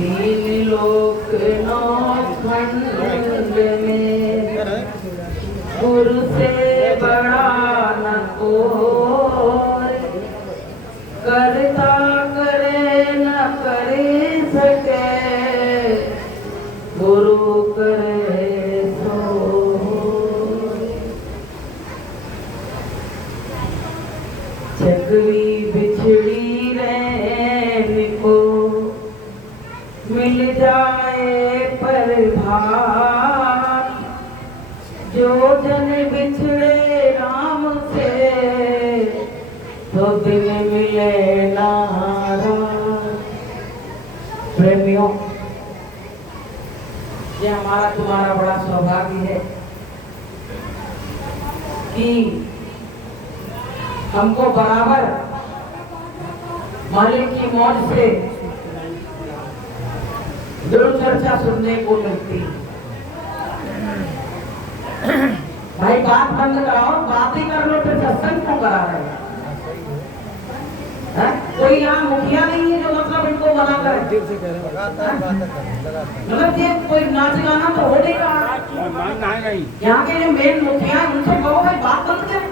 तीन लोक नौ खंड में गुरु से बड़ा न कोई, करता करे न करे सके, गुरु करे सो। चकवी बिछड़ी रहने को मिल जाए पर भार, जो जन बिछड़े राम से तो दिन मिले नाराज। प्रेमियों, ये हमारा तुम्हारा बड़ा सौभाग्य है कि हमको बराबर मालिक की मौज से गुरु चर्चा सुनने को मिलती। भाई बात बंद कराओ, बात ही कर लो, फिर सत्संग क्यों करा रहे हैं? कोई यहाँ मुखिया नहीं है जो मतलब इनको मना करे। मतलब ये कोई नाच गाना तो हो नहीं रहा। यहाँ के जो मेन मुखिया उनसे कहो भाई बात बंद करें।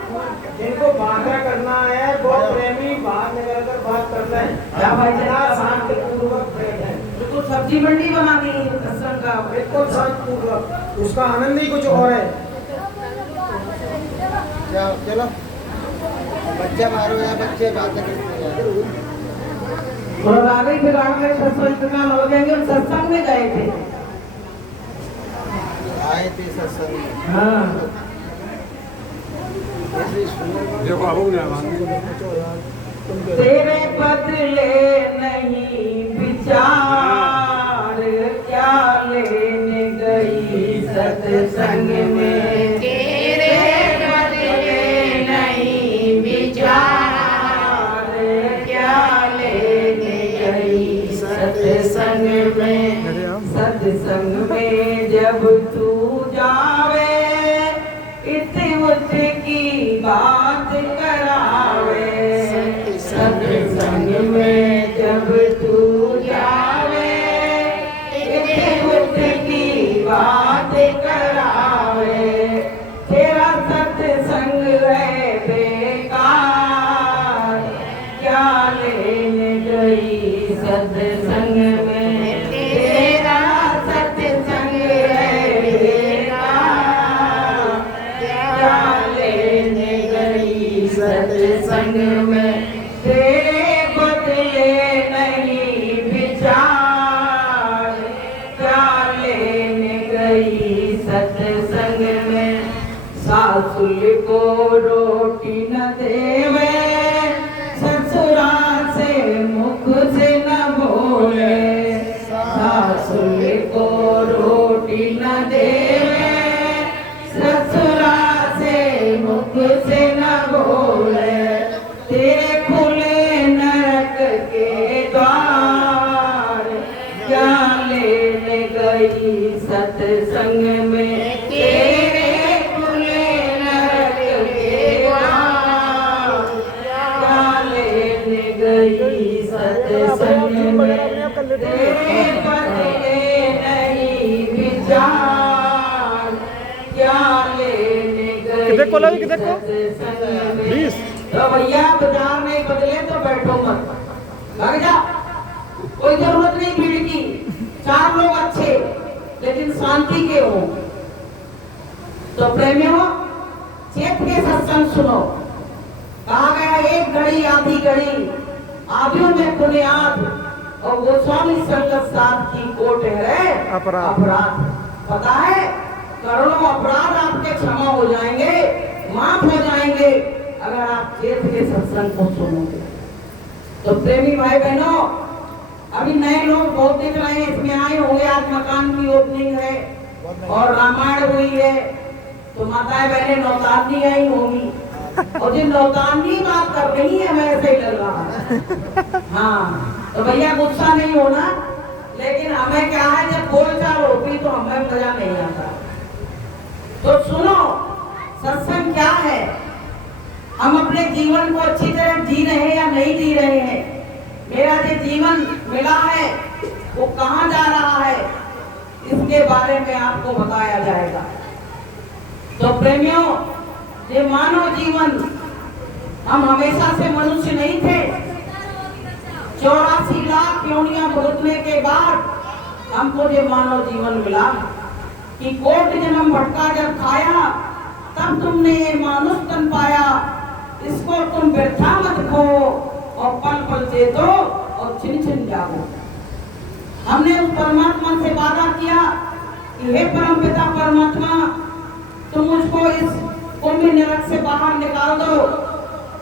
इनको बाधा करना है, बहुत प्रेमी बाहर निकलकर बात करना है। क्या भाई शांतिपूर्वक बैठे, तो सब्जी मंडी बना दी सत्संग का, बिल्कुल शांतिपूर्वक, उसका आनंद ही कुछ और है। चलो बच्चे मारो या बच्चे बात करते और आगे बिगाड़ में सत्संग का हो जाएंगे। हम सत्संग में गए थे, आए थे सत्संग में। हाँ तेरे बदले नहीं विचार, क्या लेने गई सत्संग में। तेरे बदले नहीं विचार, क्या लेने गई सत्संग में। सत्संग में जब तू जावे, इतिवत की बात करावे। सत्संग में जब तू जावे, इतिवत की बात करावे। तेरा सत्संग है बेकार, क्या लेने गई सत्संग में। तेरा सत्संग है बेकार, क्या लेने गई सत्संग में। तेरे बदले नहीं विचार, क्या लेने गई सत्संग में। सासुल को रोटी न देवे, ससुरा से मुख से न बोले। सासुल को रोटी न देवे, ससुरा से मुख से न बोले। तेरे खुले नरक के द्वार, क्या लेने गई सत्संग में। तेरे खुले नरक के द्वार, क्या लेने गई सत्संग में। तेरे बदले नहीं विचार, क्या लेने गई सत्संग में। तो भैया बाजार में बदले तो बैठो मत, भाग जा, कोई जरूरत नहीं भीड़ की। चार लोग अच्छे लेकिन शांति के हो। तो प्रेमियों, चेत के सत्संग सुनो। कहा गया एक घड़ी आधी घड़ी आवियों में बुनियाद, और गोस्वामी संगत साथ की कोट है अपराध। पता है करोड़ों अपराध आपके क्षमा हो जाएंगे, माफ हो जाएंगे अगर आप चेत के सत्संग को सुनोगे। तो प्रेमी भाई बहनों, अभी नए लोग बहुत दिख रहे हैं, इसमें आए होंगे। आज मकान की ओपनिंग है और रामायण हुई है, तो माताएं बहनें नौतानी आई होंगी, और जिन नौतानी बात कर रही है हमें ऐसे ही लग रहा है। हाँ तो भैया गुस्सा नहीं होना, लेकिन हमें क्या है जब बोलचाल होती तो हमें मजा नहीं आता। तो सुनो, सत्संग क्या है, हम अपने जीवन को अच्छी तरह जी रहे हैं या नहीं जी रहे हैं। मेरा जो जीवन मिला है वो कहाँ जा रहा है, इसके बारे में आपको बताया जाएगा। तो प्रेमियों, ये मानव जीवन, हम हमेशा से मनुष्य नहीं थे। 84 लाख योनियां भुगतने के बाद हमको ये मानव जीवन मिला कि कोट जन्म भटका जब खाया, तब तुमने ये मानुष तन पाया। इसको तुम व्यर्था मत खो और पल पल चेतो और छिन छिन जागो। हमने उस परमात्मा से वादा किया कि हे परमपिता परमात्मा, तुम मुझको इस कुंभ नरक से बाहर निकाल दो।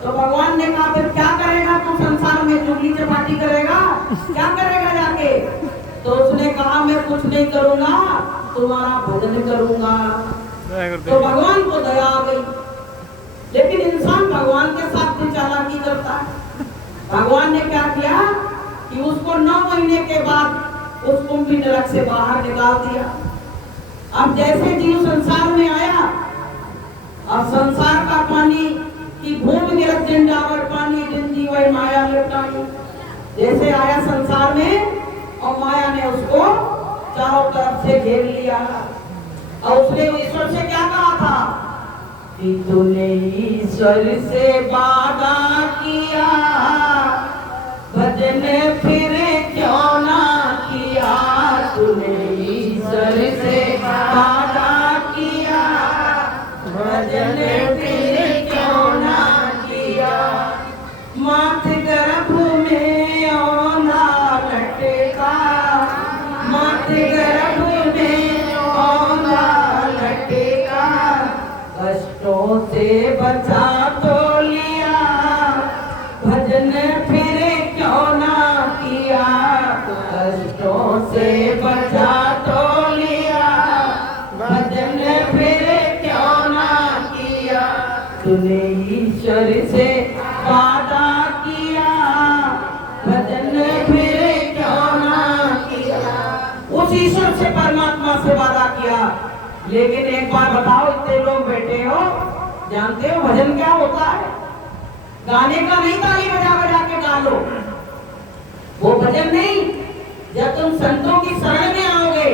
तो भगवान ने कहा फिर क्या करेगा तू संसार में, चुगली चपाटी करेगा, क्या करेगा जाके? तो उसने कहा मैं कुछ नहीं करूंगा, तुम्हारा भजन करूंगा। तो भगवान को दया आ गई, लेकिन इंसान भगवान के साथ भी चालाकी करता है। भगवान ने क्या किया कि उसको 9 महीने के बाद उस कुंभ नरक से बाहर निकाल दिया। अब जैसे जीव संसार में आया, अब संसार का पानी की भूमि गिरत जिंडावर पानी जिन जीव माया लुटाई, जैसे आया संसार में और माया ने उसको चारों तरफ से घेर लिया। और उसने ईश्वर से क्या कहा था कि तूने ईश्वर से वादा किया, भजन फिर क्यों ना किया। तूने ईश्वर से वादा किया, भजन फिर क्यों ना किया। माथ गर्भ में औंधा लटका, माथ गर्भ में औंधा लटका। कष्टों से बचा तो लिया, भजन फिर क्यों ना किया। कष्टों से बचा तो लिया, भजन फिर क्यों ना किया। तूने ईश्वर से वादा किया, भजन फिर क्यों ना किया। उस ईश्वर से परमात्मा से वादा किया। लेकिन एक बार बताओ, इतने लोग बैठे हो, जानते हो भजन क्या होता है? गाने का नहीं, ताली बजा बजा के गा लो, वो भजन नहीं। जब तुम संतों की शरण में आओगे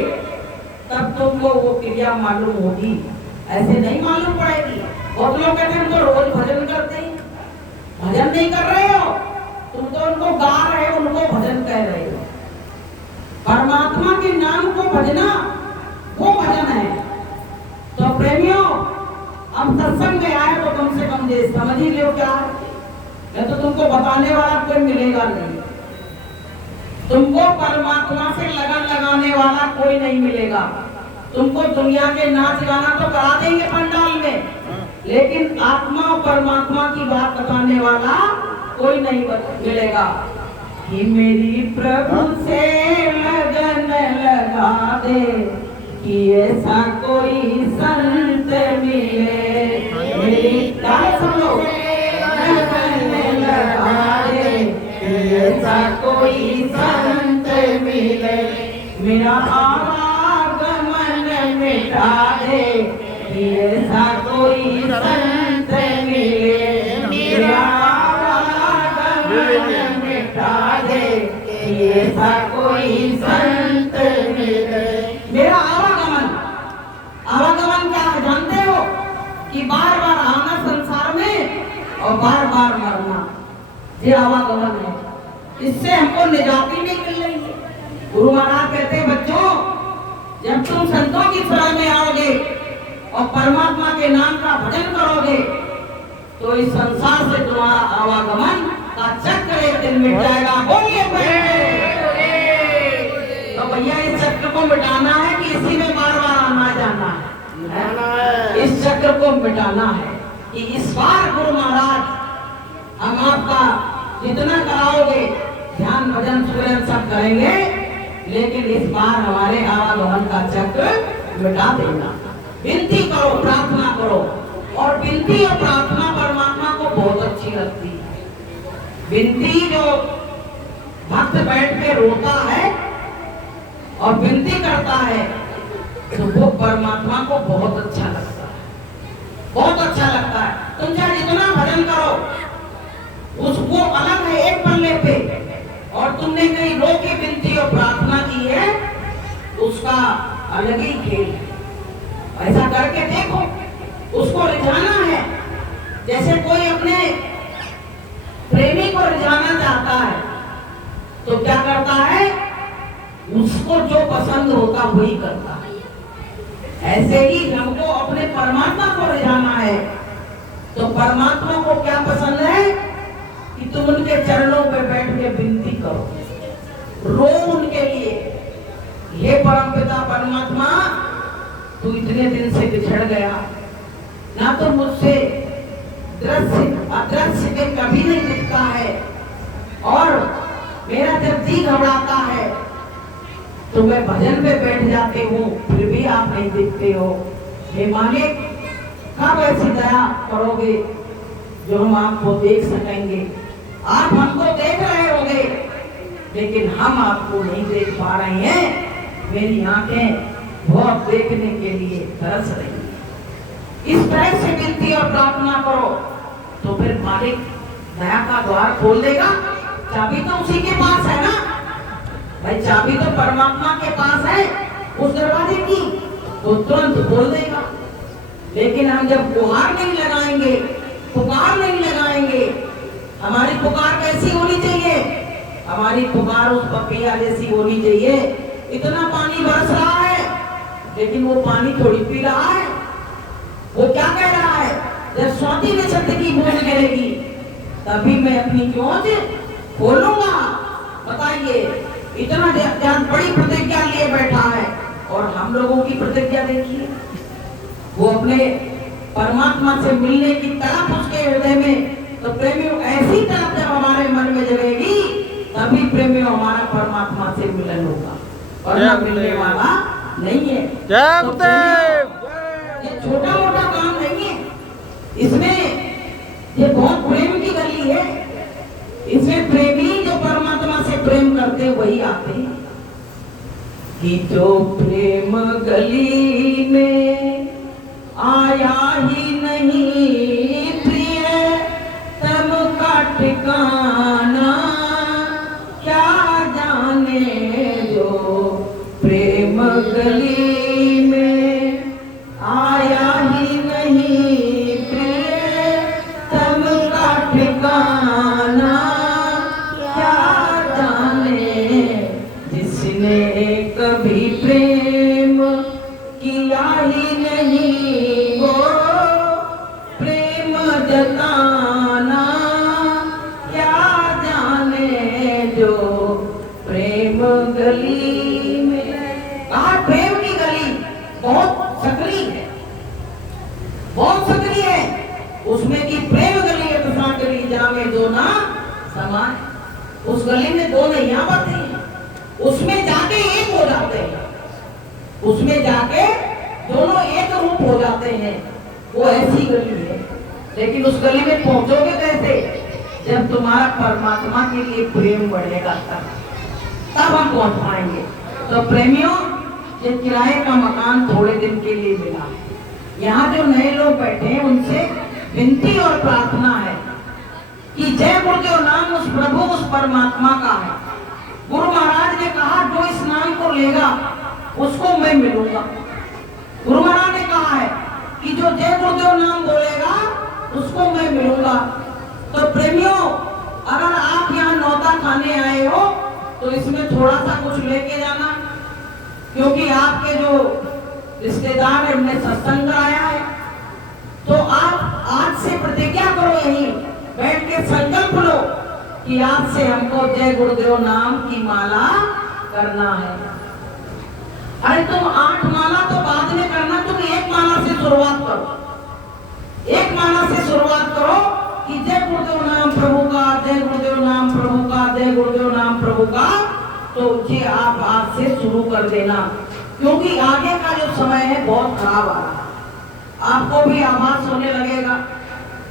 तब तुमको वो क्रिया मालूम होगी, ऐसे नहीं मालूम पड़ेगी। बहुत लोग कहते हैं हम तो रोज भजन करते हैं, भजन नहीं कर रहे हो तुम, तो उनको गा रहे हो, उनको भजन कह रहे हो। परमात्मा के नाम को भजना वो भजन है। तो प्रेमियों, अब सत्संग में आए तो कम से कम ये समझ ही लो क्या है, या तो तुमको बताने वाला कोई मिलेगा नहीं, तुमको परमात्मा से लगन लगाने वाला कोई नहीं मिलेगा। तुमको दुनिया के नाच गाना तो करा देंगे पंडाल में, लेकिन आत्मा और परमात्मा की बात बताने वाला कोई नहीं मिलेगा। कि मेरी प्रभु से लगन लगा दे, कि ऐसा कोई संत मिले। मेरी सुनो, लगन लगा दे, कि ऐसा कोई संत मिले। मेरा आवागमन मिटा दे, कि ऐसा कोई संत मिले। मेरा आवागमन मिटा दे, कि ऐसा कोई संत मिले। मेरा आवागमन, आवागमन क्या है जानते हो? कि बार बार आना संसार में और बार बार मरना, ये आवागमन है। इससे हमको निजाती नहीं मिल रही है। गुरु महाराज कहते हैं बच्चों, जब तुम संतों की शरण में आओगे और परमात्मा के नाम का भजन करोगे तो इस संसार से तुम्हारा आवागमन का चक्र एक दिन मिट जाएगा। बोलिए तो भैया, इस चक्र को मिटाना है कि इसी में बार बार आना जाना है? इस चक्र को मिटाना है कि इस बार गुरु महाराज हम आपका जितना कराओगे, ध्यान भजन सुमिरन सब करेंगे, लेकिन इस बार हमारे आवागमन का चक्र मिटा देना। विनती करो, प्रार्थना करो, और विनती और प्रार्थना परमात्मा को बहुत अच्छी लगती है। विनती जो भक्त बैठ के रोता है और विनती करता है तो वो परमात्मा को बहुत अच्छा लगता है, बहुत अच्छा लगता है। तुम चाहे जितना भजन करो, उसको अलग है एक पल्ले पे, और तुमने कहीं रो के विनती और प्रार्थना की अलग ही खेल है। ऐसा करके देखो, उसको रिझाना है। जैसे कोई अपने प्रेमी को रिझाना चाहता है तो क्या करता है, उसको जो पसंद होता वही करता है। ऐसे ही हमको अपने परमात्मा को रिझाना है तो परमात्मा को क्या पसंद है कि तुम उनके चरणों पे बैठ के विनती करो, रो उनके लिए, हे परमपिता परमात्मा, तू इतने दिन से बिछड़ गया, ना तो मुझसे दृश्य अदृश्य में कभी नहीं दिखता है, और मेरा जब जी घबराता है तो मैं भजन पे बैठ जाती हूँ, फिर भी आप नहीं दिखते हो। हे मालिक, कब ऐसी दया करोगे जो हम आपको देख सकेंगे? आप हमको देख रहे होंगे लेकिन हम आपको नहीं देख पा रहे हैं। मेरी आंखें बहुत देखने के लिए तरस रही हैं। इस तरह से विनती और प्रार्थना करो तो फिर मालिक दया का द्वार खोल देगा। चाबी तो उसी के पास है ना भाई, चाबी तो परमात्मा के पास है उस दरवाजे की, तो तुरंत खोल देगा। लेकिन हम जब गुहार नहीं लगाएंगे, पुकार नहीं लगाएंगे, हमारी पुकार कैसी होनी चाहिए? हमारी पुकार उस पपिया जैसी होनी चाहिए। इतना पानी बरस रहा है लेकिन वो पानी थोड़ी पी रहा है। वो क्या कह रहा है, जब स्वाति नक्षत्र की बूंद गिरेगी तभी मैं अपनी चोंच खोलूंगा। बताइए, इतना बड़ी प्रतिज्ञा लिए बैठा है, और हम लोगों की प्रतिज्ञा देखिए, वो अपने परमात्मा से मिलने की तड़प उसके हृदय में। तो प्रेमियों, ऐसी तड़प जब हमारे मन में जगेगी तभी प्रेमियों हमारा परमात्मा से मिलन होगा, वरना मिलने वाला नहीं है। तो ये छोटा मोटा काम नहीं है, इसमें ये बहुत प्रेम की गली है। इसमें प्रेमी जो परमात्मा से प्रेम करते वही आते हैं। कि जो प्रेम गली में आया ही नहीं प्रिय, तब का ठिकाना क्या जाने। जो प्रेम गली में आया ही नहीं प्रिय, तब का ठिकाना क्या जाने। जिसने कभी प्रेम किया ही नहीं वो प्रेम जताना क्या जाने। जो प्रेम गली में, कहा प्रेम की गली बहुत सकरी है, बहुत सकरी है। उसमें की प्रेम गली है तो गली जामे दो ना समान। उस गली में दो नैया बहती हैं, उसमें जाके एक हो जाते हैं, उसमें जाके दोनों एक रूप हो जाते हैं। वो ऐसी गली है। लेकिन उस गली में पहुंचोगे कैसे? जब तुम्हारा परमात्मा के लिए प्रेम बढ़ेगा तब हम पहुंच पाएंगे। तो प्रेमियों, ये किराए का मकान थोड़े दिन के लिए मिला। यहाँ जो नए लोग बैठे हैं उनसे विनती और प्रार्थना है कि जय गुरुदेव नाम उस प्रभु उस परमात्मा का है। गुरु महाराज ने कहा जो इस नाम को लेगा उसको मैं मिलूंगा। गुरु महाराज ने कहा है कि जो जय गुरुदेव नाम बोलेगा उसको मैं मिलूंगा। तो प्रेमियों, अगर आप यहाँ नौता खाने आए हो तो इसमें थोड़ा सा कुछ लेके जाना, क्योंकि आपके जो रिश्तेदार है उन्हें सत्संग कराया है। तो आप आज से प्रतिज्ञा करो, यहीं बैठ के संकल्प लो कि आज से हमको जय गुरुदेव नाम की माला करना है। अरे तुम 8 माला तो बाद में करना, तुम 1 माला से शुरुआत करो। 1 माला से शुरुआत करो कि जय गुरुदेव नाम प्रभु का, जय गुरुदेव नाम प्रभु का, जय गुरुदेव नाम प्रभु का। तो ये आप आज से शुरू कर देना, क्योंकि आगे का जो समय है बहुत खराब आ रहा है। आपको भी आभास होने लगेगा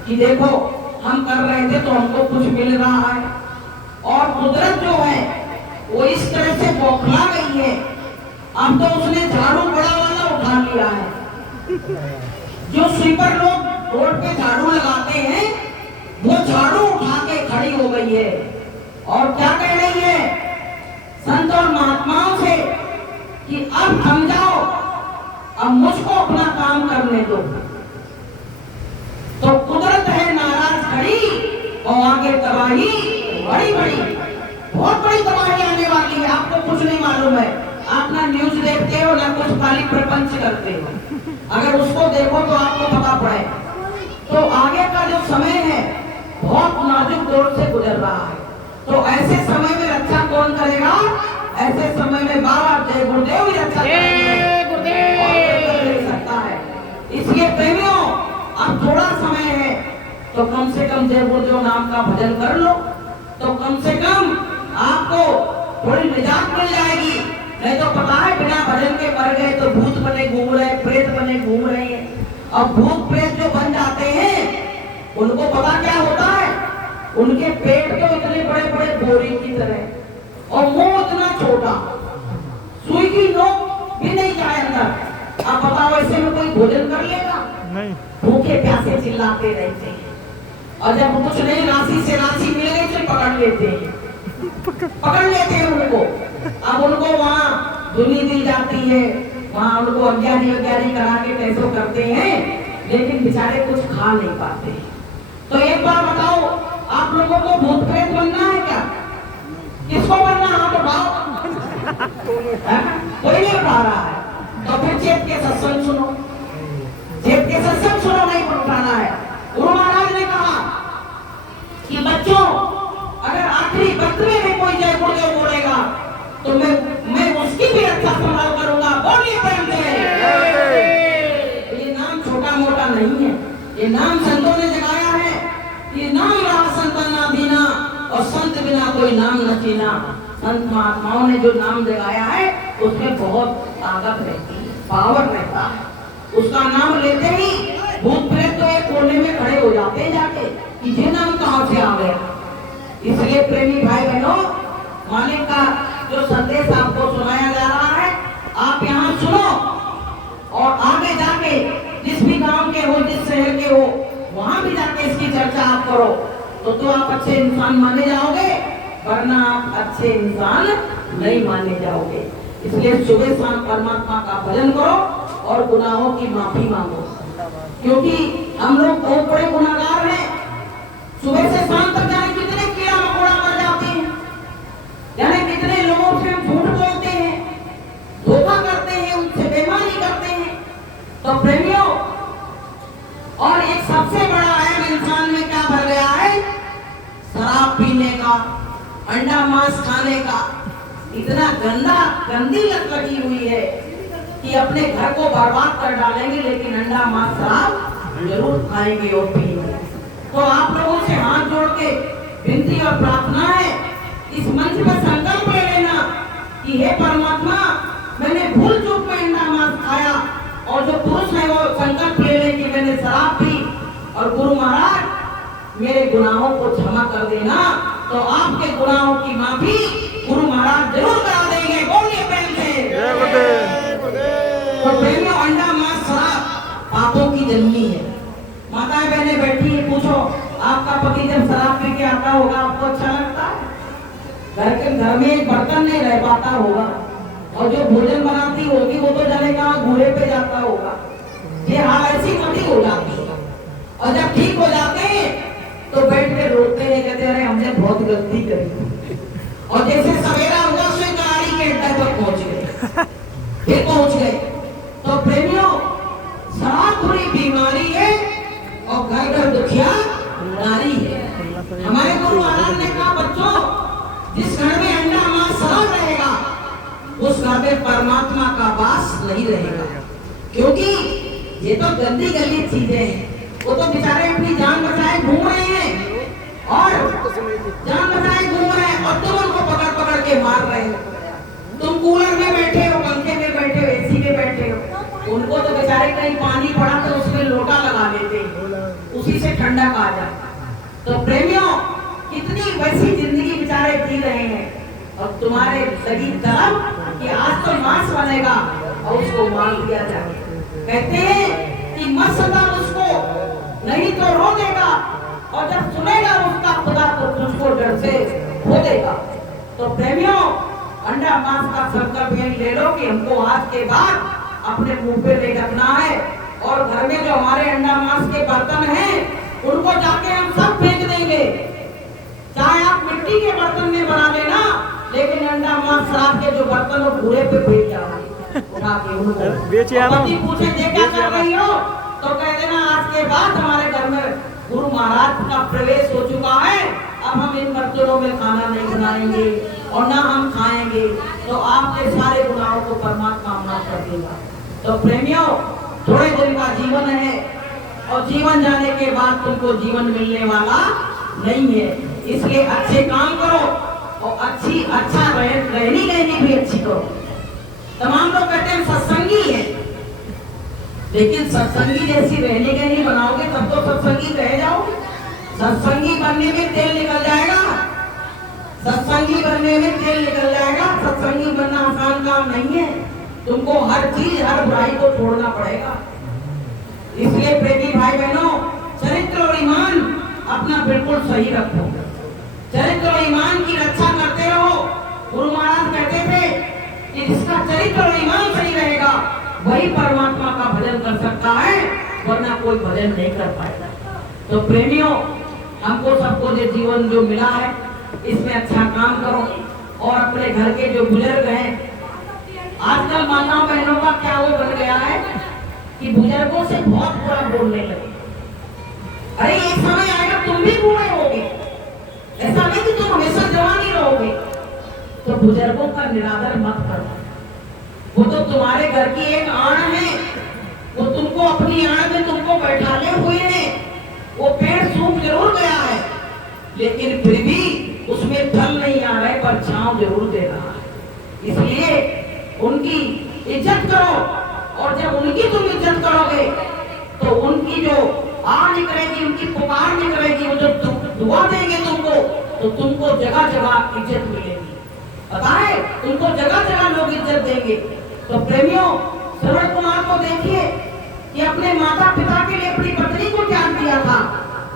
कि देखो हम कर रहे थे तो हमको कुछ मिल रहा है, और कुदरत जो है वो इस तरह से बौखला गई है। अब तो उसने झाड़ू बड़ा वाला उठा लिया है। जो स्वीपर लोग रोड पे झाड़ू लगाते हैं वो झाड़ू उठा के खड़ी हो गई है, और क्या कह रही है संत और महात्माओं से कि अब थम जाओ, अब मुझको अपना काम करने दो। तो कुदरत है नाराज खड़ी और आगे तबाही बड़ी बड़ी, बहुत बड़ी तबाही आने वाली है। आपको कुछ नहीं मालूम है, आप ना न्यूज देखते हो ना कुछ खाली प्रपंच करते हो। अगर उसको देखो तो आपको पता पड़े। तो आगे का जो समय है बहुत नाजुक दौर से गुजर रहा है। तो ऐसे समय में रक्षा कौन करेगा? ऐसे समय में बाबा जय गुरुदेव ही रक्षा सकता है। इसलिए प्रेमियों, अब थोड़ा समय है तो कम से कम जय गुरुदेव नाम का भजन कर लो, तो कम से कम आपको थोड़ी निजात मिल जाएगी। नहीं तो पता है बिना भजन के मर गए तो भूत बने घूम रहे, प्रेत बने घूम रहे हैं। अब भूत प्रेत जो बन जाते हैं उनको पता क्या होता है, उनके पेट तो इतने बड़े बड़े बोरी की तरह और मुंह इतना छोटा, सुई की नोक भी नहीं जाए अंदर। अब बताओ ऐसे में कोई भोजन कर लेगा? नहीं। भूखे प्यासे चिल्लाते रहते हैं और जब कुछ नहीं राशि से राशि मिल गई तो पकड़ लेते हैं उनको। अब उनको वहाँ दुनी दी जाती है, वहाँ उनको अज्ञानी करा के कैसो करते हैं, लेकिन बेचारे कुछ खा नहीं पाते। तो एक बार बताओ, आप लोगों को भूत प्रेत बनना है क्या? किसको बनना? हाथ उठाओ। कोई नहीं उठा रहा है। तो फिर चेत के सत्संग सुनो, चेत के सत्संग सुनो, नहीं उठाना है। गुरु महाराज ने कहा कि बच्चों, अगर आखिरी बकरे में कोई जय गुरुदेव बोलेगा तो मैं उसकी भी रक्षा संभाल करूंगा। बोलिए प्रेम से। ये नाम छोटा मोटा नहीं है, ये नाम संतों ने जगाया है। ये नाम रहा संतना दीना और संत बिना कोई नाम न चीना। संत महात्माओं ने जो नाम जगाया है उसमें बहुत ताकत रहती है, पावर रहता है। उसका नाम लेते ही भूत प्रेत तो एक कोने में खड़े हो जाते हैं जाके कि ये नाम कहां से आ गया। इसलिए प्रेमी भाई बहनों, मालिक का जो संदेश आपको सुनाया जा रहा है आप यहाँ सुनो और आगे जाके जिस भी गांव के हो, जिस शहर के हो, वहां भी जाके इसकी चर्चा आप करो तो आप अच्छे इंसान माने जाओगे, वरना आप अच्छे इंसान नहीं माने जाओगे। इसलिए सुबह शाम परमात्मा का भजन करो और गुनाहों की माफी मांगो, क्योंकि हम लोग बहुत बड़े गुनाहगार हैं। सुबह से शाम तक जाने कितने कीड़ा मकोड़ा मर जाते हैं, जाने कितने लोगों से हम झूठ बोलते हैं, धोखा करते हैं, उनसे बेईमानी करते हैं। तो प्रेमियों, और एक सबसे बड़ा अहम इंसान में क्या भर गया है? शराब पीने का, अंडा मांस खाने का। इतना गंदी लत लगी हुई है कि अपने घर को बर्बाद कर डालेंगे, लेकिन अंडा मांस शराब जरूर खाएंगे और पिएंगे। तो आप लोगों से हाथ जोड़ के विनती और प्रार्थना है, इस मंच पर संकल्प ले लेना कि हे परमात्मा, मैंने भूल चूक में अंडा मांस खाया, और जो पुरुष है वो संकल्प ले ले कि मैंने शराब पी, और गुरु महाराज मेरे गुनाहों को क्षमा कर देना। तो आपके गुनाहों की माफी गुरु महाराज जरूर करा देंगे। बोलिए प्रेम से। तो प्रेमियों, अंडा मांस शराब पापों की जन्मी है। माताएं बहनें बैठी है, पूछो आपका पति जब शराब पी के आता होगा आपको अच्छा लगता है? घर में एक बर्तन नहीं रह पाता होगा, और जो भोजन बनाती होगी वो तो जाने कहाँ घूरे पे जाता होगा। ये हाल ऐसी मती हो जाती है, और जब ठीक हो जाते हैं तो बैठ के रोते हैं, कहते हैं अरे हमने बहुत गलती करी। और जैसे सवेरा हुआ उसमें गाड़ी के अड्डे पर पहुंच गए, फिर पहुंच गए। तो प्रेमियों, शराब बुरी बीमारी है और घर घर दुखिया नारी है। हमारे गुरु महाराज ने कहा बच्चों, जिस घर में अंडा मांस शराब रहेगा उस घर में परमात्मा का वास नहीं रहेगा, क्योंकि ये तो गंदी गली चीजें हैं। वो तो बेचारे अपनी जान बचाए घूम रहे हैं, और जान बचाए घूम रहे हैं, और तुम उनको पकड़ पकड़ के मार रहे हो। तुम कूलर में बैठे हो, पंखे में बैठे हो, एसी में बैठे हो, उनको तो बेचारे कहीं पानी पड़ा तो उसमें लोटा लगा देते हैं, उसी से ठंडा आ जाए। तो प्रेमियों, कितनी वैसी जिंदगी बेचारे जी रहे हैं, और तुम्हारे लगी तरफ कि आज तो मांस बनेगा और उसको मार दिया जाए। कहते हैं कि मत सता उसको, नहीं तो रो देगा, और जब सुनेगा उसका खुदा तो तुझको डर से खो देगा। तो प्रेमियों, अंडा मांस का संकल्प यही ले लो कि हमको आज के बाद अपने मुंह पे ले रखना है। और घर में जो हमारे अंडा मांस के बर्तन हैं उनको जाके हम सब फेंक देंगे। चाहे आप मिट्टी के बर्तन में बना लेना, लेकिन अंडा मांस शराब के जो बर्तन हो पूरे पे फेंक जाना उठा के उनको। पति पूछे ये क्या कर रही हो, तो कह देना आज के बाद हमारे घर में गुरु महाराज का प्रवेश हो चुका है, अब हम इन बर्तनों में खाना नहीं बनाएंगे और ना हम खाएंगे, तो आपके सारे गुनाहों को परमात्मा माफ कर देगा। तो प्रेमियों, थोड़े दिन का जीवन है और जीवन जाने के बाद तुमको जीवन मिलने वाला नहीं है, इसलिए अच्छे काम करो और अच्छा रहनी गहनी भी अच्छी करो। तमाम लोग कहते हैं सत्संगी है, लेकिन सत्संगी जैसी रहनी गहनी बनाओगे तब तो सत्संगी रह जाओगे। सत्संगी बनने में तेल निकल जाएगा, सत्संगी बनने में तेल निकल जाएगा। सत्संगी बनना आसान काम नहीं है, तुमको हर चीज हर बुराई को छोड़ना पड़ेगा। इसलिए प्रेमी भाई बहनों, चरित्र और ईमान अपना बिल्कुल सही रखो, चरित्र और ईमान की रक्षा करते रहो। गुरु महाराज कहते थे कि जिसका चरित्र और ईमान सही रहेगा वही परमात्मा का भजन कर सकता है, वरना कोई भजन नहीं कर पाएगा। तो प्रेमियों, हमको सबको जो जीवन जो मिला है इसमें अच्छा काम करो और अपने घर के जो बुजुर्ग हैं, आजकल माताओं बहनों का क्या वो बन गया है कि बुजुर्गों से बहुत बुरा बोलने लगे। अरे एक समय आएगा तुम भी बूढ़े होगे, ऐसा नहीं कि तुम हमेशा जवान ही रहोगे। तो बुजुर्गों का निरादर मत करो, वो तो तुम्हारे घर की एक आड़ है, वो तुमको अपनी आड़ में तुमको बैठाले हुए हैं। वो पेड़ सूख जरूर गया है, लेकिन फिर भी उसमें फल नहीं आ रहे पर छांव जरूर दे रहा है। इसलिए उनकी इज्जत करो, और जब उनकी तुम इज्जत करोगे तो उनकी जो आड़ निकलेगी, उनकी पुकार निकलेगी, वो जो दुआ देंगे तुमको, तो तुमको जगह जगह इज्जत मिलेगी। पता है, तुमको जगह जगह लोग इज्जत देंगे। तो प्रेमियों, श्रवण कुमार को देखिए कि अपने माता पिता के लिए अपनी पत्नी को त्याग दिया था,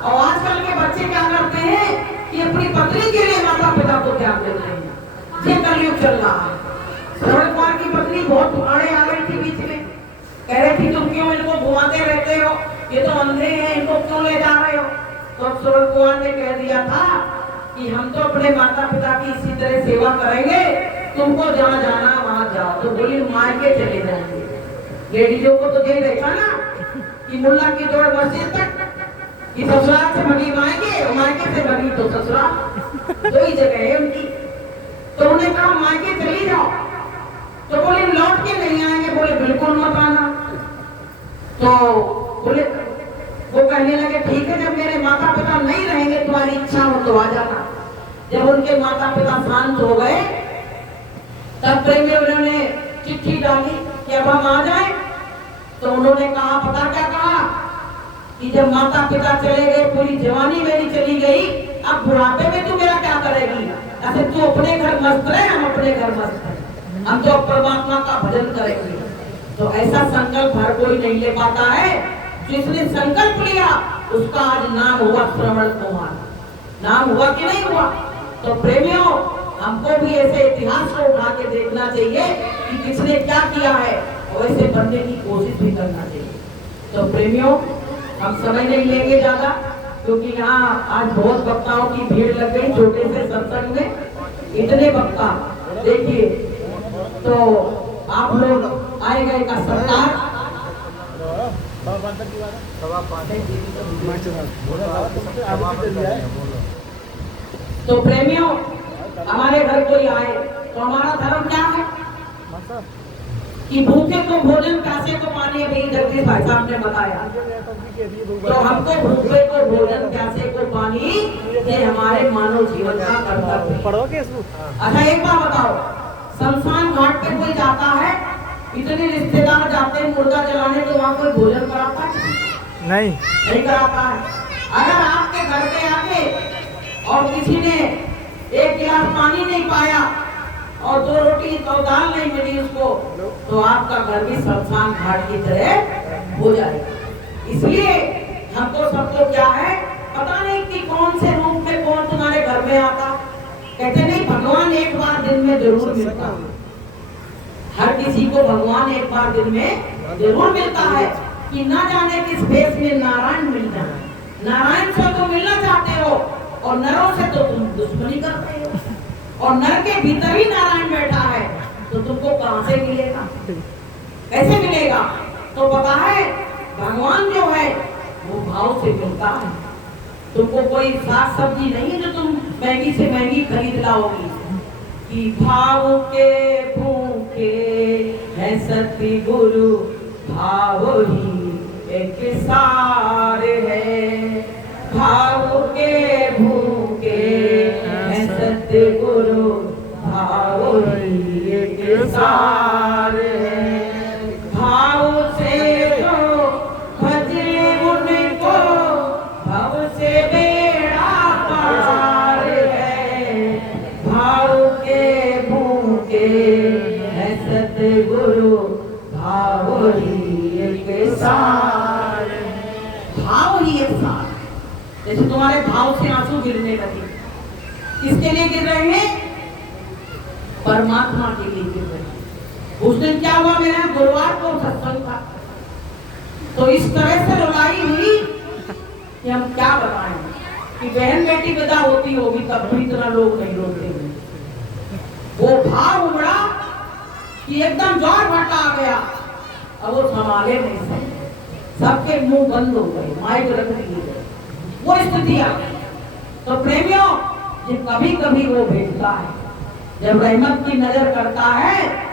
और आजकल के बच्चे क्या करते हैं कि अपनी पत्नी के लिए माता पिता को त्याग देते हैं। ये कलयुग चल रहा है। श्रवण कुमार की पत्नी बहुत पुराने आ गई थी बीच में, कह रही थी तुम क्यों इनको घुमाते रहते हो, ये तो अंधे हैं, इनको क्यों ले जा रहे हो। तो श्रवण कुमार ने कह दिया था कि हम तो अपने माता पिता की इसी तरह सेवा करेंगे, तुमको जहाँ जाना वहाँ जाओ। तो बोली मायके चले जाएंगे। लेडीजों को तो ये देखा ना कि मुल्ला की दौड़ मस्जिद तक, कि ससुराल से भगी मायके और मायके से भगी तो ससुराल, दो ही जगह है उनकी। तो उन्हें कहा मायके चली जाओ, तो बोले लौट के नहीं आएंगे। बोले बिल्कुल मत आना। तो बोले, वो कहने लगे ठीक है, जब मेरे माता पिता नहीं रहेंगे, तुम्हारी इच्छा हो तो आ जाना। जब उनके माता पिता शांत हो गए, तब प्रेम में उन्होंने चिट्ठी डाली कि अब हम आ जाए। तो उन्होंने कहा, पता क्या कहा कि जब माता पिता चले गए, पूरी जवानी मेरी चली गई, अब बुढ़ापे में तू मेरा क्या करेगी। ऐसे तू अपने घर मस्त रहे, हम अपने घर मस्त रहे, हम तो परमात्मा का भजन करेंगे। तो ऐसा संकल्प हर कोई नहीं ले पाता है। जिसने संकल्प लिया उसका आज नाम हुआ श्रवण कुमार। नाम हुआ कि नहीं हुआ। तो प्रेमियों, हमको भी ऐसे इतिहास को उठा के देखना चाहिए कि किसने क्या किया है, और ऐसे बनने की कोशिश भी करना चाहिए। तो प्रेमियों, हम समय नहीं लेंगे ज्यादा, क्योंकि यहाँ आज बहुत वक्ताओं की भीड़ लग गई छोटे से सत्संग में। इतने वक्ता देखिए, तो आप लोग आए गए का सत्कार। तो प्रेमियों, हमारे घर कोई आए तो हमारा धर्म क्या है कि भूखे को भोजन, प्यासे को पानी। अभी जगदीश भाई साहब ने बताया, तो हमको भूखे को भोजन, प्यासे को पानी, ये हमारे मानव जीवन का कर्तव्य है। अच्छा एक बात बताओ, शमशान घाट पे कोई जाता है, इतने रिश्तेदार जाते हैं मुर्दा जलाने, तो वहाँ कोई भोजन कराता है? नहीं कराता है। अगर आपके घर पे आके और किसी ने एक गिलास पानी नहीं पाया और 2 रोटी और दाल नहीं मिली उसको, तो आपका घर भी शमशान घाट की तरह हो जाएगा। इसलिए हमको सबको क्या है, पता नहीं कि कौन से रूप में कौन तुम्हारे घर में आता। कहते नहीं, भगवान एक बार दिन में जरूर मिलता। हर किसी को भगवान एक बार दिन में जरूर मिलता है कि ना जाने किस भेष में नारायण मिल जाए। नारायण से तो मिलना चाहते हो और नरों से तो तुम दुश्मनी करते हो, और नर के भीतर ही नारायण बैठा है तो तुमको कहां से मिलेगा, कैसे मिलेगा? तो पता है भगवान जो है वो भाव से मिलता है। तुमको कोई साग सब्जी नहीं जो तुम महंगी से महंगी खरीद लाओगी, कि भाव के भूखे है सतगुरु, भाव ही एक सार है। भाव के भूखे है सतगुरु, भाव ही एक सार है। भाव से जो भजे उनको, भाव से बेड़ा पार है। भाव के भूखे है सतगुरु, भाव ही एक सार है। भाव ही एक सार है। जैसे तुम्हारे भाव से आंसू गिरने लगे, किसके लिए गिर रहे हैं? परमात्मा के लिए गिर रहे हैं। उस दिन क्या हुआ, मेरा गुरुवार को सत्संग था, तो इस तरह से रुलाई हुई कि हम क्या बताएं, कि बहन बेटी विदा होती होगी तब भी इतना लोग नहीं रोते हैं। वो भाव उमड़ा कि एकदम जोर भट्टा आ गया, अब वो संभाले नहीं सकते, सबके मुंह बंद हो गए, माइक रख दिए, वो स्थिति आ गई। तो प्रेमियों, ये कभी कभी वो भेजता है, जब रहमत की नजर करता है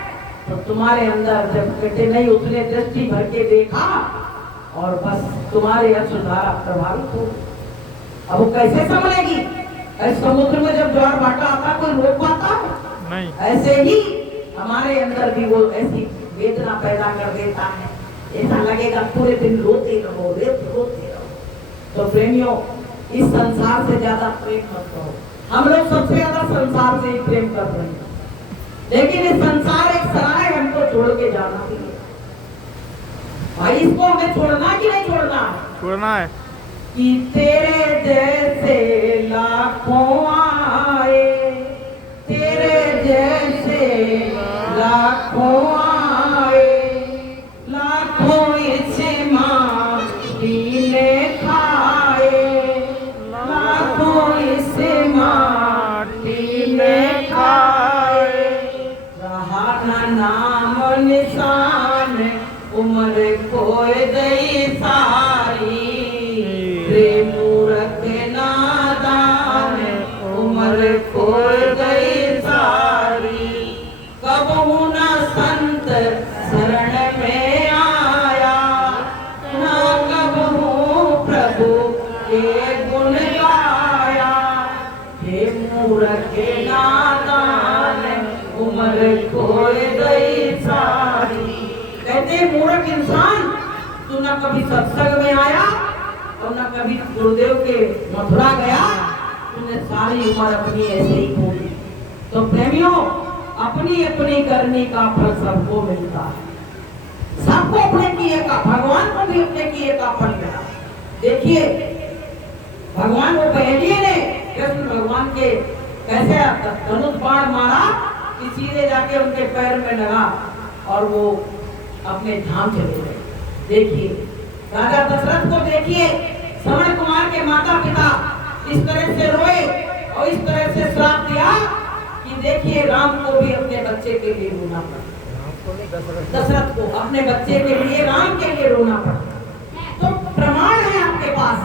तो तुम्हारे अंदर जब बेटे नहीं, उसने दृष्टि भर के देखा और बस तुम्हारे अश्रुधारा प्रभावित हो। अब वो कैसे संभलेगी? ऐसे समुद्र में जब ज्वार भाटा आता कोई रोक पाता है? नहीं। ऐसे ही हमारे अंदर भी वो ऐसी वेदना पैदा कर देता है, ऐसा लगेगा पूरे दिन रोते रहो, रोते रहो। तो प्रेमियों, इस संसार से ज्यादा प्रेम मत करो। हम लोग सबसे ज्यादा संसार से ही प्रेम कर रहे हैं, लेकिन ये संसार एक सराय, हमको छोड़ के जाना भी है भाई। इसको हमें छोड़ना कि नहीं छोड़ना? छोड़ना है। कि तेरे जैसे लाखों आए, तेरे जैसे लाखों आए, लाखों इस माटी ने खाए, लाखों इस माटी ने खाए। रहा न नाम निशान, उम्र खोए गई सारी, प्रेम मूरख नादान, उम्र खोए गई सारी। कबहू न संत शरण में आया, न कबहू प्रभु के गुण गाया। हे मूरख नादान, उम्र खोए गई सारी। कहते मूर्ख इंसान, तू न कभी सत्संग में आया और न कभी गुरुदेव के मथुरा गया, तूने सारी उम्र अपनी ऐसे ही खो दी। तो प्रेमियों, अपनी अपनी करने का फल सबको मिलता है, सबको अपने किए का, भगवान को भी अपने किए का फल मिला। देखिए भगवान वो पहले ने कृष्ण भगवान के कैसे धनुष बाण मारा कि सीधे जाके उनके पैर में लगा और वो अपने धाम चले गए। देखिए राजा दशरथ को देखिए, श्रवण कुमार के माता पिता इस तरह से रोए और इस तरह से श्राप दिया कि देखिए राम को भी अपने बच्चे के लिए रोना पड़ा, दशरथ को अपने बच्चे के लिए, राम के लिए रोना पड़ा। तो प्रमाण है आपके पास,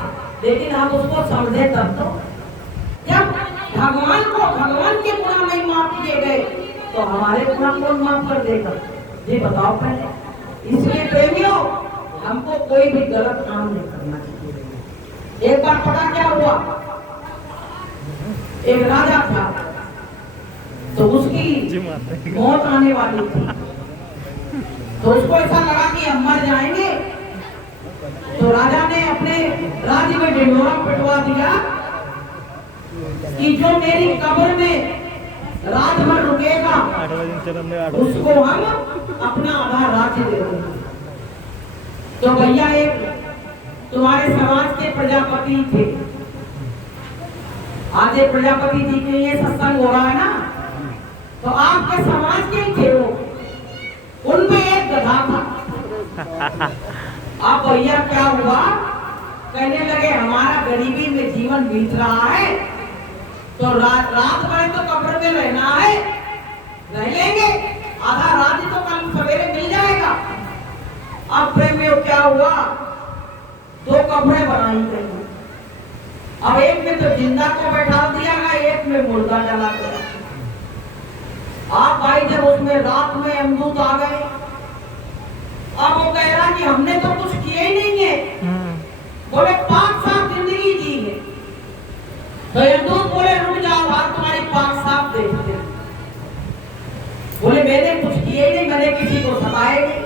लेकिन आप उसको समझे तब तो। जब भगवान को भगवान के गुण नहीं माफ किए गए तो हमारे गुण कौन माफ कर देगा? ये बताओ पहले। इसलिए प्रेमियों, हमको कोई भी गलत काम नहीं करना चाहिए। एक बार पता क्या हुआ, एक राजा था, तो उसकी मौत आने वाली थी, तो उसको ऐसा लगा कि हम मर जाएंगे। तो राजा ने अपने राज्य में ढिंढोरा पिटवा दिया कि जो मेरी कब्र में रात भर रुकेगा उसको हम अपना आधा राज्य दे देंगे। तो भैया एक तुम्हारे समाज के प्रजापति थे, आज एक प्रजापति जी के लिए सत्संग हो रहा है ना, तो आपके समाज के ही थे वो, उनमें एक गधा था। अब भैया क्या हुआ, कहने लगे हमारा गरीबी में जीवन बीत रहा है, तो रात भर तो कब्र में रहना है, रह लेंगे, आधा रात ही तो कल सवेरे मिल जाएगा। अब प्रेमियों क्या हुआ, 2 कब्रें बनाई गई। अब एक में तो जिंदा को बैठा दिया गया, एक में मुर्दा जला दिया। आप भाई जब उसमें रात में अमदूत आ गए, अब वो कह रहा कि हमने तो कुछ किया ही नहीं है, बोले 5 साल जिंदगी जी है। तो यमदूत बोले रुक जाओ, आज तुम्हारी 5 साल देखते हैं। बोले मैंने कुछ किया ही नहीं, मैंने किसी को सताया नहीं।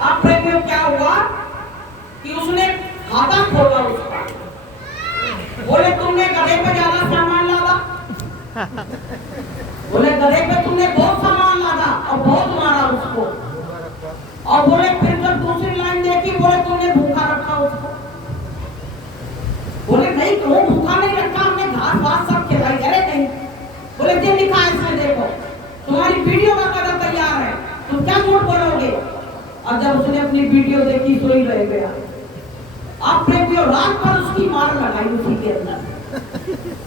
अब प्रेमियों क्या हुआ कि उसने खाता खोला उसका, बोले तुमने गधे पे ज्यादा सामान लादा, बोले गधे पे तुमने बहुत सामान लादा और बहुत मारा उसको। और बोले फिर जब दूसरी लाइन देखी, बोले तुमने भूखा रखा उसको, बोले नहीं क्यों भूखा नहीं रखा, हमने घास वास सब खिलाई। अरे नहीं, बोले जो लिखा है इसमें देखो, तुम्हारी वीडियो का कदम तैयार है, तुम क्या झूठ बोलोगे। और जब उसने अपनी वीडियो देखी तो ही रह गया। अब प्रेमियों रात भर उसकी मार लगाई उसी के अंदर,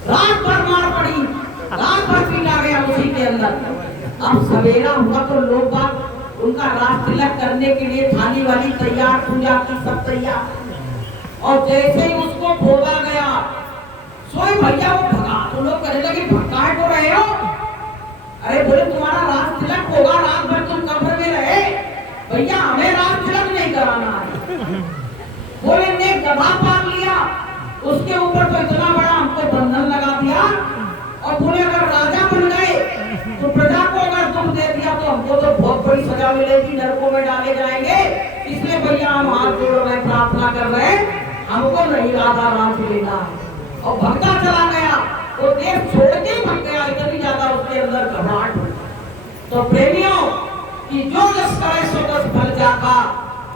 रात भर मार पड़ी, रात भर पीटा गया उसी के अंदर। अब सवेरा हुआ तो लोग बात उनका रात तिलक करने के लिए थाली वाली तैयार, पूजा की सब तैयार। और जैसे ही उसको भोगा गया, सोई भैया वो भगा, तो लोग कहने लगे भटका को रहे हो। अरे बोले तुम्हारा रात तिलक होगा, रात भर तुम कब्र में रहे, भैया हमें रात तिलक नहीं कराना है। बोले ने गधा पाल लिया, उसके ऊपर तो इतना बड़ा हमको बंधन लगा दिया। और बोले अगर राजा बन गए तो प्रजा को अगर दुख दे दिया तो हमको तो बहुत बड़ी सजा मिलेगी, नरकों में डाले जाएंगे। इसलिए भैया हम हाथ जोड़ रहे, प्रार्थना कर रहे, हमको नहीं राधा राज लेना है। और भगता चला गया, वो देश छोड़ के भग गया, इतनी ज्यादा उसके अंदर घबराहट हुई। तो प्रेमियों कि जो जस करे सो तस फल जाका,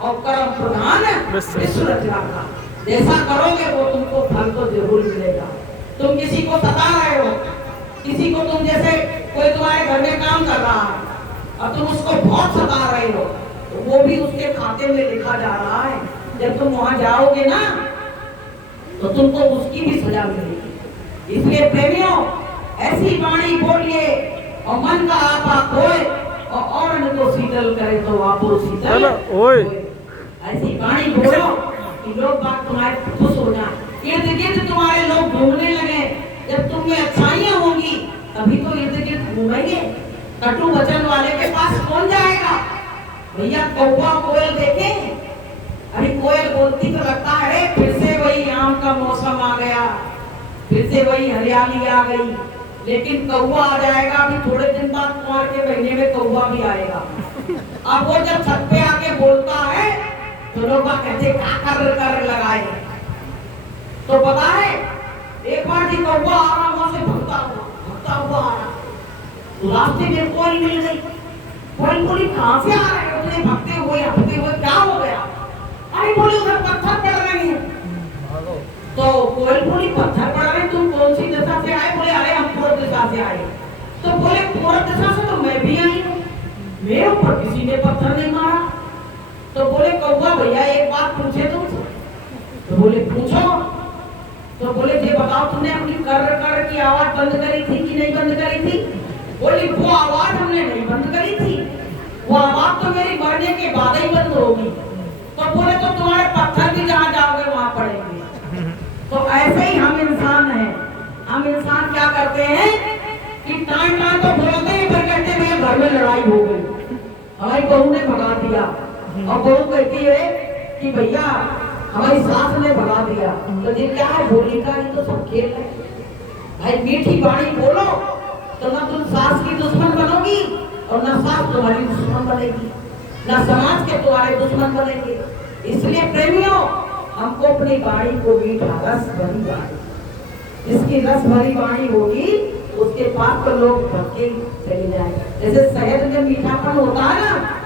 और कर्म प्रधान विश्व रचना का। जैसा करोगे वो तुमको फल तो जरूर मिलेगा। तुम किसी को सता रहे हो, किसी को तुम जैसे कोई तुम्हारे घर में काम कर रहा है और तुम उसको बहुत सता रहे हो, तो वो भी उसके खाते में लिखा जा रहा है। जब तुम वहां जाओगे ना तो तुमको उसकी भी सजा मिलेगी। इसलिए प्रेमियों ऐसी वाणी बोलिए और मन का आपा खोए, और इनको शीतल करे तो आपो शीतल ओए। ऐसी वाणी बोलो कि लोग बात तुम्हारे खुश हो जाए। इर्द गिर्द तुम्हारे लोग घूमने लगे, जब तुम में अच्छाइयां होंगी तभी तो इर्द गिर्द घूमेंगे। कटु वचन वाले के पास कौन जाएगा। भैया कौवा कोयल देखे, अभी कोयल बोलती तो लगता है फिर से वही आम का मौसम आ गया, फिर से वही हरियाली आ गई। लेकिन कौवा आ जाएगा अभी थोड़े दिन बाद, कुंवर के महीने में कौवा भी आएगा। अब वो जब छत पे आके बोलता है तो लोग कहते क्या कर लगाए। तो पता है एक बार जी कौवा आ रहा, वहां से भगता हुआ आ रहा, तो रास्ते में कोयल मिल गई। कोयल बोली कहाँ से आ रहे हो, तुझे भगते हुए क्या हो गया। अरे बोली उधर पत्थर पड़ रहे हैं। तो कोयल बोली पत्थर पड़ रहे, तुम कौन सी दिशा से आए। बोले अरे हम पूर्व दिशा से आए। तो बोले पूर्व दिशा से तो मैं भी आई हूँ, मेरे ऊपर किसी ने पत्थर नहीं मारा। तो बोले कौवा भैया एक बात पूछे तुमसे। तो बोले पूछो। तो बोले ये बताओ तुमने अपनी कर की आवाज बंद करी थी कि नहीं बंद करी थी। बोली वो आवाज हमने नहीं बंद करी थी, वो आवाज तो मेरी मरने के बाद ही बंद होगी। तो बोले तो तुम्हारे पत्थर भी जहाँ जाओगे वहां पड़ेंगे। तो ऐसे ही हम इंसान हैं। हम इंसान क्या करते हैं कि टाइम तो बोलते हैं, फिर कहते हैं घर में लड़ाई हो गई, हमारी बहू ने भगा दिया। और बहू कहती है कि भैया हमारी सास ने भगा दिया। तो ये क्या है, बोली का ही तो सब खेल है भाई। मीठी वाणी बोलो तो ना तुम सास की दुश्मन बनोगी और ना सास तुम्हारी दुश्मन बनेगी, ना समाज के तुम्हारे दुश्मन बनेंगे। इसलिए प्रेमियों हमको अपनी वाणी को मीठा रस भरी वाणी, जिसकी रस भरी वाणी होगी उसके पास तो लोग भटके चले जाएंगे। जैसे शहद में मीठापन होता है ना,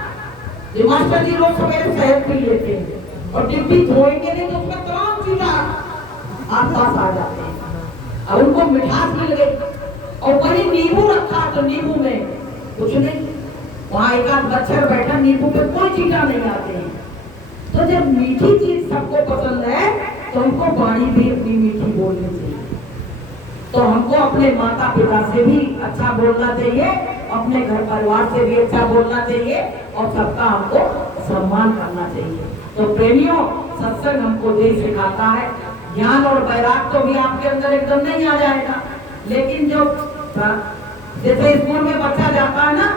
जो मास्टर जी लोग सवेरे शहद पी लेते हैं और डिब्बी धोएंगे नहीं तो उसमें तमाम चीज़ आसपास आ जाते हैं। अब उनको मिठास मिल गई और वही नींबू रखा तो नींबू में कुछ नहीं, वहाँ एक आध बच्चर बैठा, नींबू पे कोई चीटा नहीं आते हैं। तो जब मीठी चीज सबको पसंद है तो उनको वाणी भी अपनी मीठी बोलनी चाहिए। तो हमको अपने माता पिता से भी अच्छा बोलना चाहिए, अपने घर परिवार से भी अच्छा बोलना चाहिए और सबका हमको सम्मान करना चाहिए। तो प्रेमियों, सत्संग हमको यही सिखाता है। ज्ञान और वैराग तो भी आपके अंदर एकदम नहीं आ जाएगा, लेकिन जो जैसे स्कूल में बच्चा जाता है ना,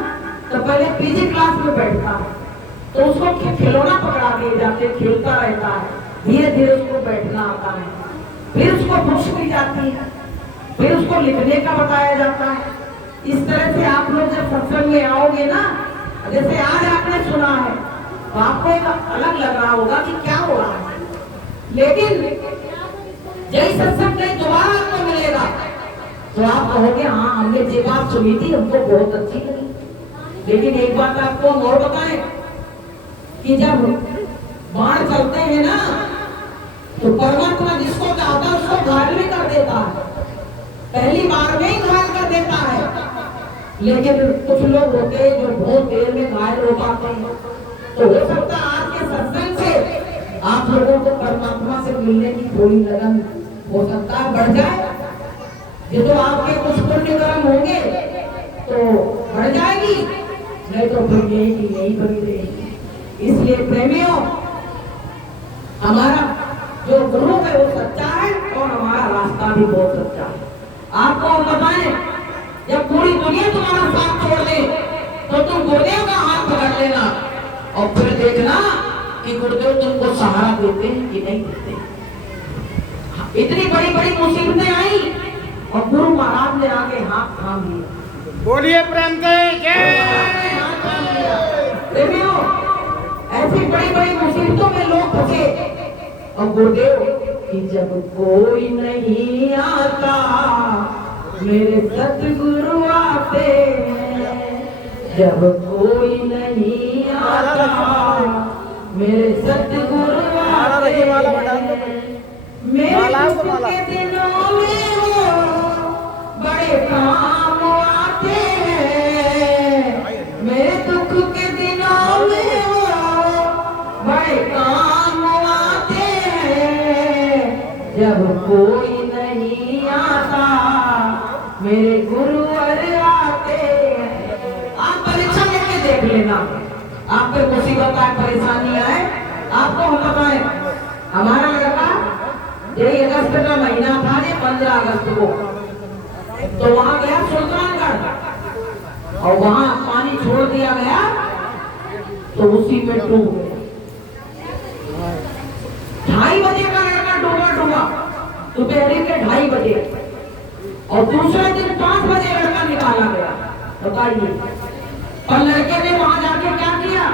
तो पहले पीजी क्लास में बैठता है तो उसको खिलौना पकड़ा दिए जाते, खेलता रहता है, धीरे धीरे उसको बैठना आता है, फिर उसको बुक्स मिल जाती है, फिर उसको लिखने का बताया जाता है। इस तरह से आप लोग जब सत्संग में आओगे ना, जैसे आज आपने सुना है तो आपको एक अलग लग रहा होगा कि क्या हो रहा है, लेकिन यही सत्संग कहीं दोबारा आपको मिलेगा तो आप कहोगे हाँ हमने ये बात सुनी थी, हमको बहुत अच्छी लगी। लेकिन एक बात आपको और बताएं कि जब बाण चलते हैं ना तो परमात्मा जिसको चाहता है उसको घायल भी कर देता है, पहली बार में ही घायल कर देता है। लेकिन कुछ लोग होते हैं जो बहुत देर में घायल हो पाते हैं। तो हो सकता है आज के सत्संग से आप लोगों को परमात्मा से मिलने की थोड़ी लगन हो सकता है बढ़ जाए। ये तो आपके कुछ पुण्य कर्म होंगे तो बढ़ जाएगी, नहीं तो फिर यही की यही बनी रहेगी। इसलिए प्रेमियों, हमारा जो गुरु है वो सच्चा है और हमारा रास्ता भी बहुत सच्चा है। आपको हम बताएं, जब पूरी दुनिया तुम्हारा साथ छोड़ दे तो तुम गुरुदेव का हाथ पकड़ लेना और फिर देखना कि गुरुदेव तुमको सहारा देते हैं कि नहीं देते। इतनी बड़ी बड़ी मुसीबतें आई और गुरु महाराज ने आगे हाथ थाम लिया। बोलिए प्रेम से जय। प्रेमियों, ऐसी बड़ी बड़ी मुसीबतों में लोग फंसे और गुरुदेव कि जब कोई नहीं आता मेरे सतगुरु आते हैं, जब कोई नहीं आता मेरे सतगुरु आते हैं। मेरे दुख के दिनों में वो बड़े काम आते हैं, मेरे दुख के दिनों में वो बड़े काम आते हैं। जब कोई नहीं आता मेरे गुरुवर आते हैं। आप परीक्षा लेके देख लेना, आप पे मुसीबत आए, परेशानी आए, आपको हम बताएं, हमारा लड़का यही अगस्त का महीना था, 15 अगस्त को, तो वहां गया सुल्तानगढ़ और वहां पानी छोड़ दिया गया तो उसी में डूब गया। 2:30 बजे का लड़का डूबा दोपहर के 2:30 बजे, और दूसरे दिन 5 बजे लड़का निकाला गया। बताइए, और लड़के ने वहां जाके क्या किया?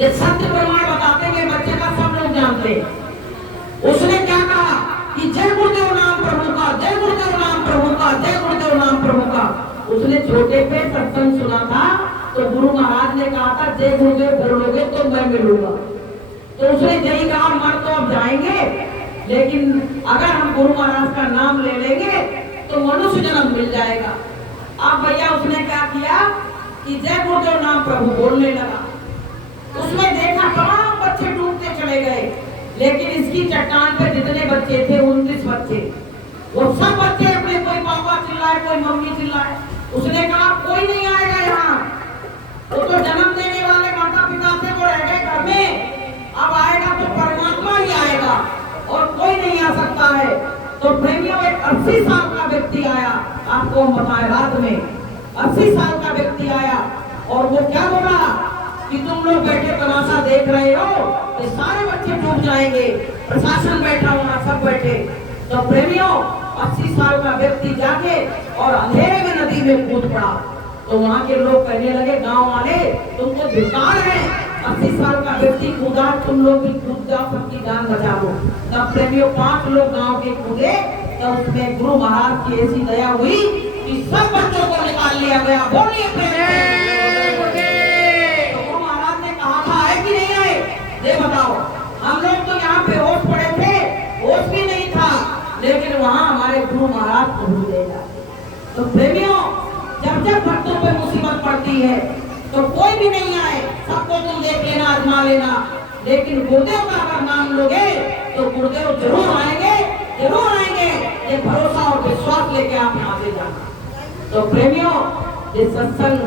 ये सत्य प्रमाण बताते हुए बच्चे का सब लोग जानते हैं। उसने क्या कहा कि जय गुरुदेव नाम प्रभु का, जय गुरुदेव नाम प्रभु का, जय गुरुदेव नाम प्रभु का। उसने छोटे पे सत्संग सुना था तो गुरु महाराज ने कहा था जय गुरुदेव बोलोगे तो मैं मिलूंगा। तो उसने यही कहा मर तो अब जाएंगे, लेकिन अगर हम गुरु महाराज का नाम ले लेंगे तो मनुष्य जन्म मिल जाएगा। अब भैया उसने क्या किया कि जय गुरुदेव नाम प्रभु बोलने लगा। उसमें देखा तमाम बच्चे डूबते चले गए, लेकिन इसकी चट्टान पे जितने बच्चे थे 29 बच्चे, वो सब बच्चे अपने, कोई पापा चिल्लाए, कोई मम्मी चिल्लाए। उसने कहा कोई नहीं आएगा यहाँ, वो तो जन्म देने वाले माता पिता से वो रह गए घर में, अब आएगा तो परमात्मा ही आएगा और कोई नहीं आ सकता है। तो प्रेमियों, एक 80 साल का व्यक्ति आया, आपको हम बताए रात में 80 साल का व्यक्ति आया और वो क्या बोला कि तुम लोग बैठे तमाशा देख रहे हो तो सारे बच्चे डूब जाएंगे, प्रशासन बैठा हुआ, सब बैठे। तो प्रेमियों, 80 साल का व्यक्ति जाके और अंधेरे में नदी में कूद पड़ा। तो वहां के लोग कहने लगे, गांव वाले तुमको धिक्कार है, 80 साल का व्यक्ति कूदा, तुम लोग भी कूद जाओ, सबकी जान बचा लो। तब प्रेमियों 5 लोग गांव के कूदे, तो उसमें गुरु महाराज की ऐसी दया हुई कि सब बच्चों को निकाल लिया गया। बोलिए ये बताओ, हम लोग तो यहाँ पे होश पड़े थे, होश भी नहीं था, लेकिन वहाँ हमारे गुरु महाराज को भूल गए। तो प्रेमियों, जब जब भक्तों पे मुसीबत पड़ती है तो कोई भी नहीं आए, सबको तुम देख लेना, आजमा लेना, लेकिन गुरुदेव का अगर नाम लोगे तो गुरुदेव जरूर आएंगे, जरूर आएंगे। ये भरोसा और विश्वास लेके आप यहाँ से जाना। तो प्रेमियों, ये सत्संग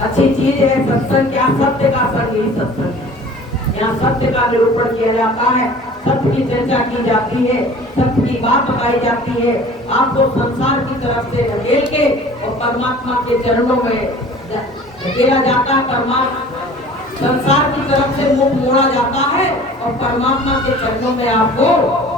अच्छी चीज है। सत्संग क्या? सत्य का संग ही सत्संग है। यहाँ सत्य का निरूपण किया जाता है, सत्य की चर्चा की जाती है, सत्य की बात बताई जाती है। आपको संसार की तरफ से धकेल के और परमात्मा के चरणों में धकेला जाता है। परमात्मा संसार की तरफ से मुख मोड़ा जाता है और परमात्मा के चरणों में आपको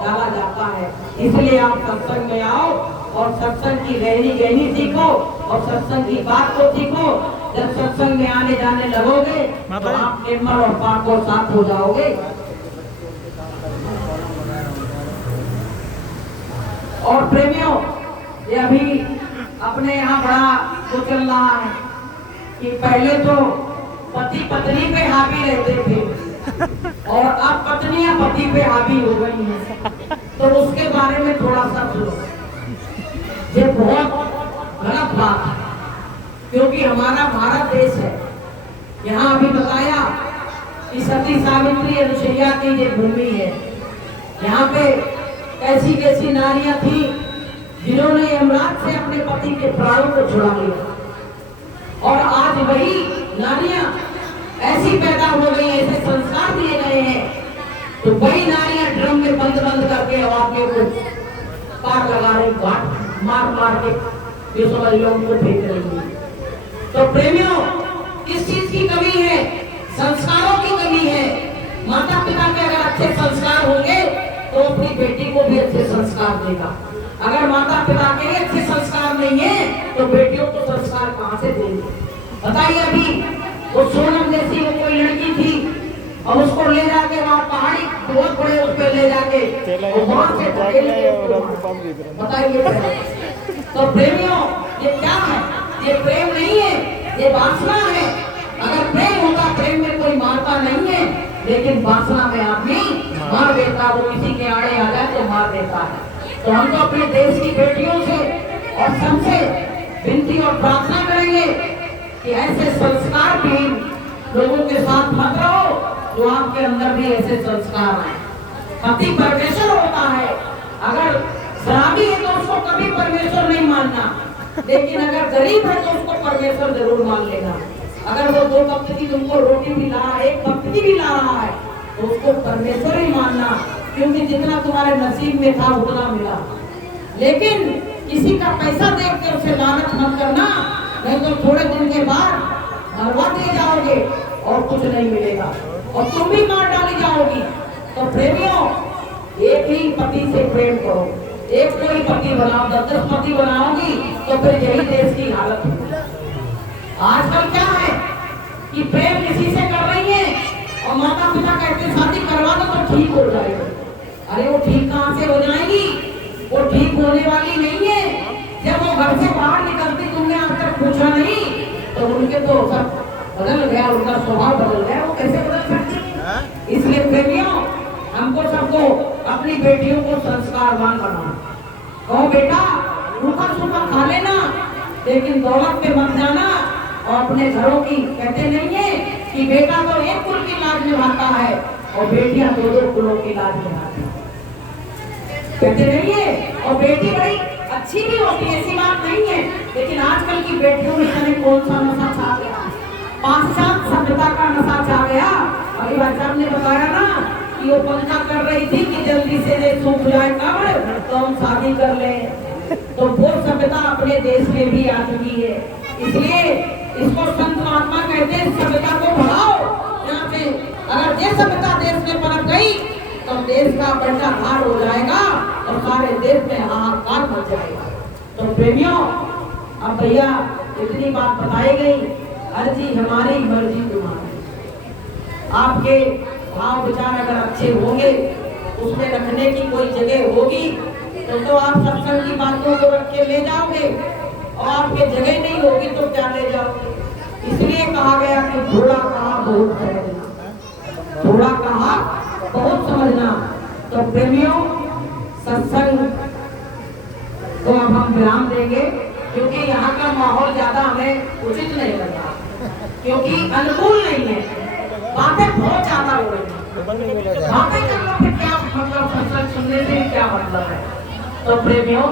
डाला जाता है। इसलिए आप सत्संग में आओ और सत्संग की गहरी गहरी सीखो और सत्संग की बात को सीखो। जब सत्संग में आने जाने लगोगे तो आप निर्मल और पाक और साफ हो जाओगे। और प्रेमियों, ये अभी अपने यहाँ बड़ा वो चल रहा है कि पहले तो पति पत्नी पे हावी रहते थे और अब पत्नियां पति पे हावी हो गई हैं। तो उसके बारे में थोड़ा सा सुनो। ये बहुत गलत बात है, क्योंकि हमारा भारत देश है। यहाँ अभी बताया कि सती सावित्री अनुसुईया की ये भूमि है। यहाँ पे ऐसी कैसी नारियां थी जिन्होंने यमराज से अपने पति के प्राणों को छुड़ा लिया, और आज वही नारियां ऐसी पैदा हो गई, ऐसे संस्कार दिए गए हैं, तो वही नारियां ड्रम में बंद बंद करके आदमी को पार लगा रही, मार मार के ये समझ लो उनको फेंक रही है। तो प्रेमियों, किस चीज की कमी है? संस्कारों की कमी है। माता पिता के अगर अच्छे संस्कार होंगे तो अपनी बेटी को भी अच्छे संस्कार देगा। अगर माता पिता के अच्छे संस्कार नहीं है तो बेटियों को संस्कार कहाँ से देंगे? बताइए। अभी वो सोनम जैसी वो कोई लड़की थी और उसको ले जाके वहाँ पहाड़ी बहुत बड़े उस पे ले जाके बताइए। तो प्रेमियों, ये क्या है? ये प्रेम नहीं है, ये वासना है। अगर प्रेम होता, प्रेम में कोई मारता नहीं है, लेकिन वासना में आदमी मार देता। वो किसी के आड़े आ जाए तो मार देता है। तो हम तो अपने देश की बेटियों से और सबसे विनती और प्रार्थना करेंगे कि ऐसे संस्कारहीन लोगों के साथ मत रहो, जो आपके अंदर भी ऐसे संस्कार हैं। पति परमेश्वर होता है। अगर शराबी है तो उसको कभी परमेश्वर नहीं मानना, लेकिन अगर गरीब है तो उसको परमेश्वर जरूर मान लेना। अगर वो 2 वक्त की तुमको रोटी भी ला रहा है, 1 वक्त की भी ला रहा है, तो उसको परमेश्वर ही मानना, क्योंकि जितना तुम्हारे नसीब में था उतना मिला। लेकिन किसी का पैसा देख के उसे लालच मत करना, नहीं तो थोड़े दिन के बाद मरवा दिए जाओगे और कुछ नहीं मिलेगा और तुम भी मार डाली जाओगी। तो प्रेमियों, एक ही पति से प्रेम करो। एक कोई पति बनाओ, 10 पति बनाओगी तो फिर यही देश की हालत होगी। आजकल क्या है कि प्रेम किसी से कर रही है और माता पिता कहते शादी करवा दो तो ठीक हो जाएगी। अरे वो ठीक कहाँ से हो जाएगी? वो ठीक होने वाली नहीं है। जब वो घर से बाहर निकलती, तुमने आज तक पूछा नहीं, तो उनके तो सब बदल गया, उनका स्वभाव बदल गया। वो कैसे बदल सकती है? इसलिए प्रेमियों, हमको सबको अपनी बेटियों को संस्कारवान बनाना। कहो बेटा, रूखा सूखा खा लेना, लेकिन दौलत पे मत जाना। और अपने घरों की कहते नहीं है कि बेटा तो 1 कुल की लाज निभाता है और बेटियां 2-2 कुलों की लाज निभाती है, कहते नहीं है। और बेटी बड़ी अच्छी भी होती है, ऐसी बात नहीं है, लेकिन आजकल की बेटियों में जाने कौन सा नशा छा गया, पाश्चात्य सभ्यता का नशा छा गया। अभी भाई साहब ने बताया ना कि वो पंखा कर रही थी कि जल्दी से सूख जाए कब्र तो हम शादी कर लें। तो वो सभ्यता अपने देश में भी आ चुकी है। इसलिए इसको संत महात्मा कहते हैं, सभ्यता को बढ़ाओ। यहाँ पे अगर ये सभ्यता देश में पनप गई तो देश का बेटा हार हो जाएगा और सारे देश में हाहाकार मच जाएगा। तो प्रेमियों, अब भैया इतनी बात बताई गई, अर्जी हमारी मर्जी तुम्हारी। आपके भाव विचार अगर अच्छे होंगे, उसमें रखने की कोई जगह होगी तो आप सत्संग की बातों को रख के ले जाओगे, और आपके जगह नहीं होगी तो क्या ले जाओगे? इसलिए कहा गया कि थोड़ा कहा बहुत समझना, थोड़ा कहा बहुत समझना। तो प्रेमियों, सत्संग तो अब हम विराम देंगे, क्योंकि यहाँ का माहौल ज्यादा हमें उचित नहीं लगा। क्योंकि अनुकूल नहीं है। बातें बहुत ज्यादा हो रही है, बातें करना फिर क्या मतलब, फैसला सुनने से क्या मतलब है। तो प्रेमियों